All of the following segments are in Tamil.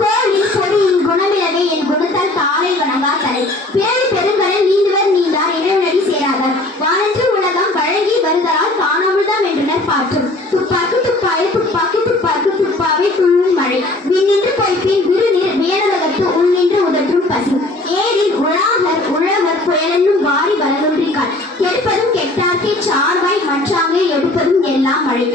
கோவிலின் பொறியின் குணமிலவே என் குணத்தால் தாரை வணங்கா தலை. பிறவி பெருங்கடல் நீந்துவர் நீந்தார் இறைவனடி சேராதார். வானற்று உலகம் வழங்கி வருதலால் தானாமுதாம் என்றனர் பாற்றும். துப்பாக்கு துப்பாய் துப்பாக்கி துப்பாக்கு துப்பாவை துள்ளும் மழை. விண்ணின்று பொய்ப்பின் விருநீர் வேடலகத்து உள்நின்று உதற்றும் பசி. ஏரில் உலாகர் உழவர் புயலென்னும் வாரி வளர்ன்றிக்கால் கெடுப்பதும் கெட்டார்க்கே சார்வாய் மற்றாங்கே எடுப்பதும் எல்லாம் மழை.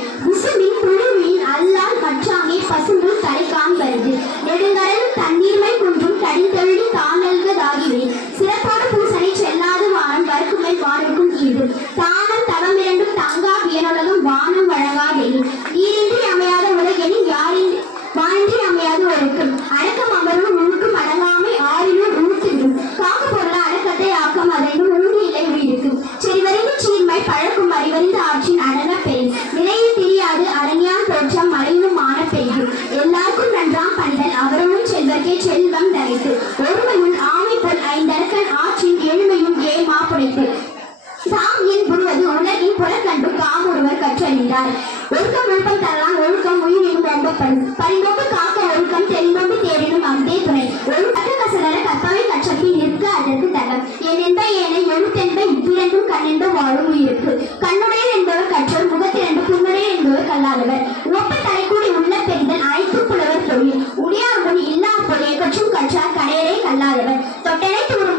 பழக்கும் அறிவறிந்து ஆற்றின் அடங்க பெண். நிலையில் தெரியாது அரணியான் தோற்றம் மழையிலும் மான பெய்யும் எல்லாருக்கும் நன்றாம் பணிகள் அவரமும் செல்வர்க்கே செல்வம் தரைத்து. ஒருமையுள் ஆமை போல் ஐந்தரக்கன் ஆற்றின் எழுமையும் ஏமா புடைத்து. தாம் என் புரிவது உலகின் புலக்கண்டு காம் ஒருவர் கற்றறிந்தார். ஒழுக்கம் ஒழுக்கம் தரலாம் ஒழுக்கம் உயிரினும் ஓம்பப்படும் பரிந்தோக்கு காக்க ஒழுக்கம் தெரிந்தோண்டு தேடினும் அங்கே துணை. ஒழுக்கத்து கசலர கற்பவை கற்றபின் நிற்க அதற்கு தகம் என் என்ப ஏனை எழுத்தென்ப இவ்விரண்டும் கண்ணென்ப கற்றார் கடையரை கல்லாதவர். தொட்டனை தூர்